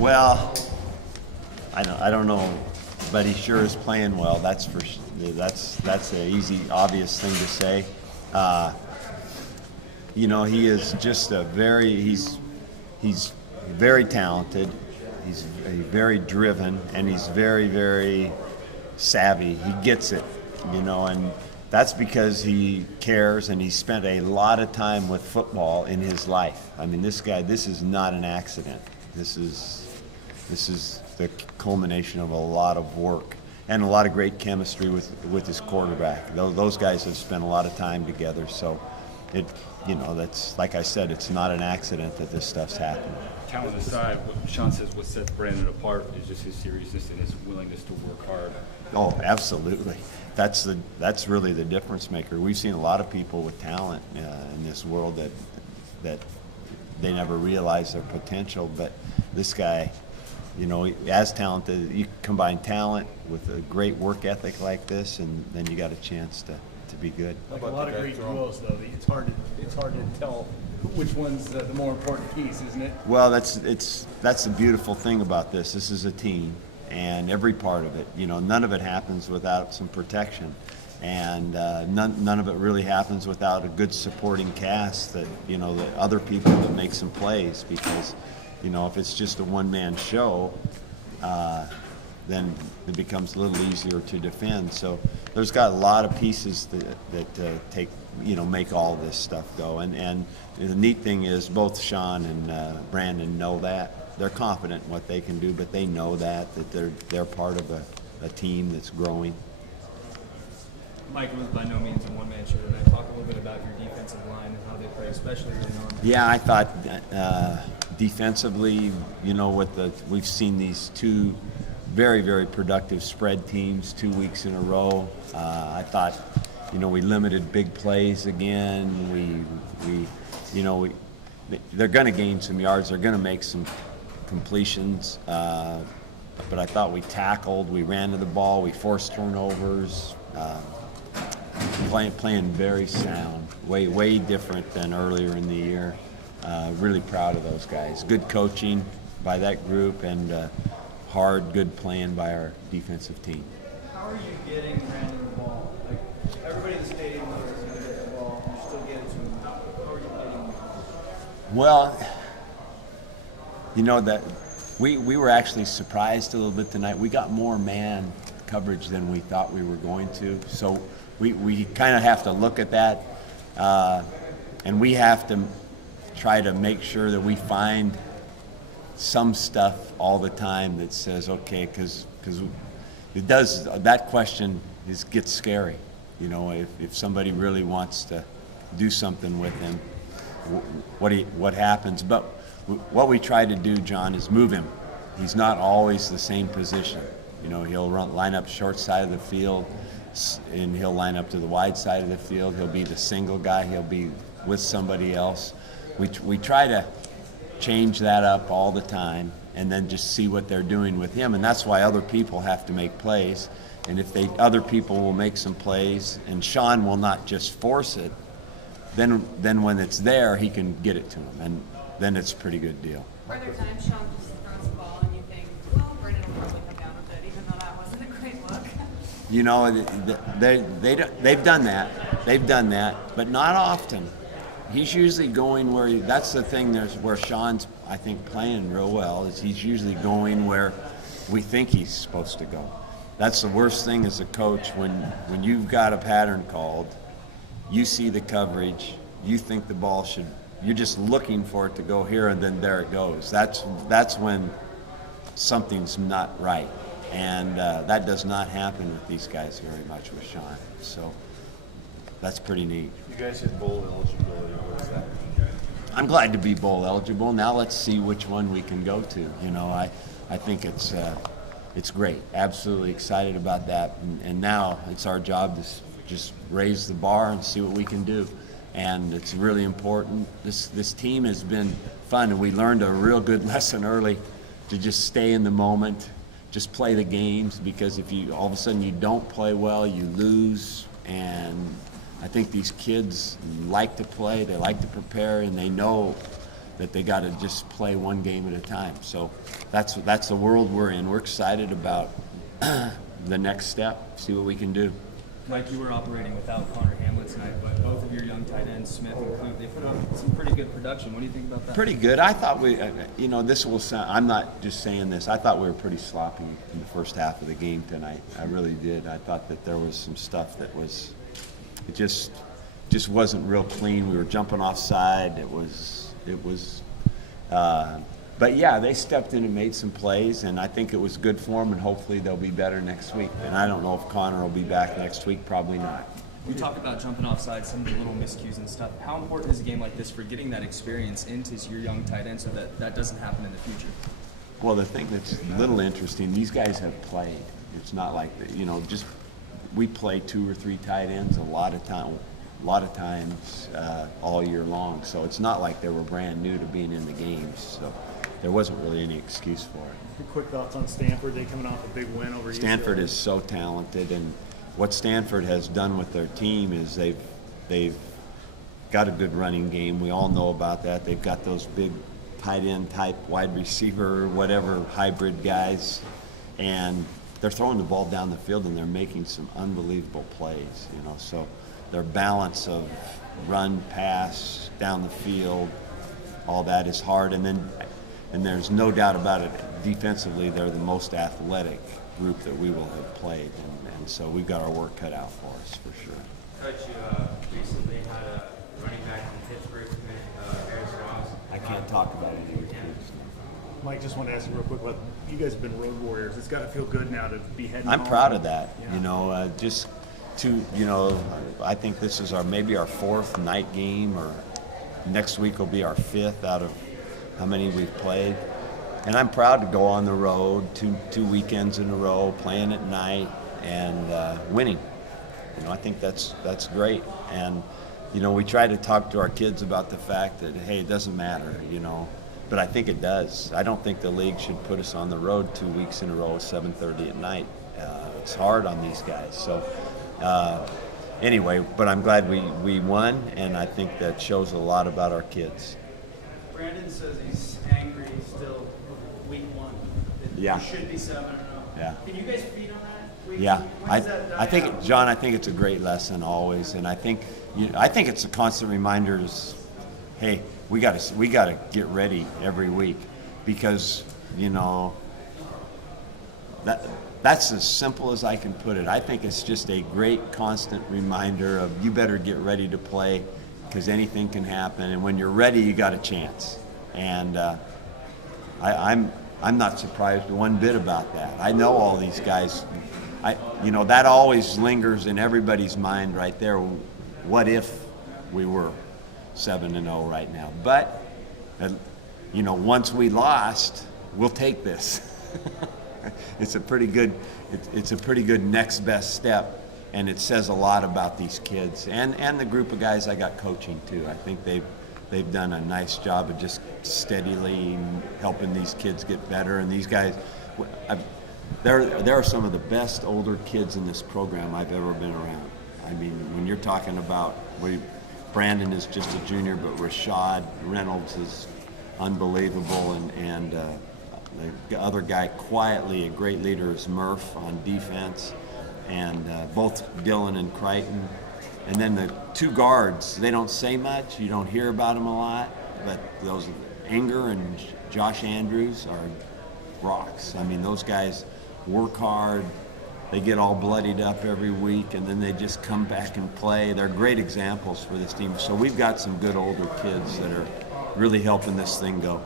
Well, I don't know, but he sure is playing well. That's that's an easy, obvious thing to say. He is just he's very talented. He's very driven, and he's very, very savvy. He gets it, and that's because he cares, and he spent a lot of time with football in his life. I mean, this is not an accident. This is the culmination of a lot of work and a lot of great chemistry with his quarterback. Those guys have spent a lot of time together, so that's, like I said, it's not an accident that this stuff's happening. Talent aside, what Sean says what sets Brandon apart is just his seriousness and his willingness to work hard. Oh, absolutely. That's really the difference maker. We've seen a lot of people with talent in this world that they never realize their potential, but this guy, as talented, you combine talent with a great work ethic like this, and then you got a chance to be good. Like a lot of great duos, though, it's hard to tell which one's the more important piece, isn't it? Well, that's the beautiful thing about this. This is a team, and every part of it. None of it happens without some protection, and none of it really happens without a good supporting cast the other people that make some plays. Because if it's just a one-man show, then it becomes a little easier to defend. So there's got a lot of pieces that make all this stuff go. And the neat thing is both Sean and Brandon know that. They're confident in what they can do, but they know that they're part of a team that's growing. Mike, it was by no means a one-man show tonight. Talk a little bit about your defensive line and how they play, especially early on. Yeah, I thought defensively, we've seen these two very, very productive spread teams 2 weeks in a row. I thought, we limited big plays again. They're going to gain some yards. They're going to make some completions. But I thought we tackled, we ran to the ball, we forced turnovers. Playing very sound, way different than earlier in the year. Really proud of those guys. Good coaching by that group, and hard, good playing by our defensive team. How are you getting Brandon the ball? Like, everybody in the stadium knows he's going to get the ball. You still get it to him. How are you getting him? Well, that we were actually surprised a little bit tonight. We got more man coverage than we thought we were going to. So we kind of have to look at that, and we have to try to make sure that we find some stuff all the time that says, okay, because it does, that question gets scary. If somebody really wants to do something with him, what happens? But what we try to do, John, is move him. He's not always the same position. He'll line up short side of the field, and he'll line up to the wide side of the field. He'll be the single guy. He'll be with somebody else. We try to change that up all the time, and then just see what they're doing with him. And that's why other people have to make plays. And if other people will make some plays, and Sean will not just force it, then when it's there, he can get it to him, and then it's a pretty good deal. Are there times Sean just throws the ball and you think, well, Brandon will probably come down with it, even though that wasn't a great look? They've done that. They've done that, but not often. He's usually going where that's the thing. Where Sean's, I think, playing real well is he's usually going where we think he's supposed to go. That's the worst thing as a coach when you've got a pattern called, you see the coverage, you think the ball should. You're just looking for it to go here, and then there it goes. That's when something's not right, and that does not happen with these guys very much with Sean. So that's pretty neat. You guys hit bowl eligibility. What is that? I'm glad to be bowl eligible. Now let's see which one we can go to. I think it's great. Absolutely excited about that, and now it's our job to just raise the bar and see what we can do. And it's really important. This team has been fun, and we learned a real good lesson early to just stay in the moment, just play the games, because if you all of a sudden you don't play well, you lose. And I think these kids like to play, they like to prepare, and they know that they got to just play one game at a time. So that's the world we're in. We're excited about the next step, see what we can do. Mike, you were operating without Connor Hamlet tonight, but both of your young tight ends, Smith and Clute, they put up some pretty good production. What do you think about that? Pretty good. I thought we, this will sound, I'm not just saying this, I thought we were pretty sloppy in the first half of the game tonight. I really did. I thought that there was some stuff that was, it just wasn't real clean. We were jumping offside. But yeah, they stepped in and made some plays, and I think it was good for them, and hopefully they'll be better next week. And I don't know if Connor will be back next week, probably not. You talk about jumping offside, some of the little miscues and stuff. How important is a game like this for getting that experience into your young tight end so that that doesn't happen in the future? Well, the thing that's a little interesting, these guys have played. It's not like, just we play 2 or 3 tight ends a lot of times all year long. So it's not like they were brand new to being in the games. So there wasn't really any excuse for it. Quick thoughts on Stanford. They coming off a big win over Stanford is so talented, and what Stanford has done with their team is they've got a good running game. We all know about that. They've got those big tight end type wide receiver, whatever hybrid guys, and they're throwing the ball down the field and they're making some unbelievable plays. So their balance of run, pass, down the field, all that is hard, and there's no doubt about it, defensively, they're the most athletic group that we will have played. And so we've got our work cut out for us, for sure. Coach, you recently had a running back from Pittsburgh commit, Harris Ross. I can't talk about any of your Mike, just want to ask you real quick about, you guys have been road warriors. It's got to feel good now to be heading I'm home. proud of that. Yeah. I think this is maybe our 4th night game, or next week will be our 5th out of how many we've played. And I'm proud to go on the road two weekends in a row, playing at night and winning. I think that's great. And we try to talk to our kids about the fact that, hey, it doesn't matter, but I think it does. I don't think the league should put us on the road 2 weeks in a row at 7:30 at night. It's hard on these guys. So anyway, but I'm glad we won, and I think that shows a lot about our kids. Brandon says he's angry still week 1. Yeah. It should be 7-0. Yeah. Can you guys feed on that? Yeah, When does that die I think, out? John, I think it's a great lesson always, and I think it's a constant reminder is, hey, we got to get ready every week, because that's as simple as I can put it. I think it's just a great constant reminder of you better get ready to play, because anything can happen, and when you're ready, you got a chance. And I'm not surprised one bit about that. I know all these guys. That always lingers in everybody's mind right there. What if we were 7-0 right now? But once we lost, we'll take this. It's a pretty good next best step. And it says a lot about these kids and the group of guys I got coaching too. I think they've done a nice job of just steadily helping these kids get better. And these guys, there are some of the best older kids in this program I've ever been around. I mean, when you're talking about Brandon is just a junior, but Rashad Reynolds is unbelievable, and the other guy quietly a great leader is Murph on defense. And both Dylan and Crichton. And then the 2 guards, they don't say much, you don't hear about them a lot, but those Anger and Josh Andrews are rocks. I mean, those guys work hard, they get all bloodied up every week, and then they just come back and play. They're great examples for this team. So we've got some good older kids that are really helping this thing go.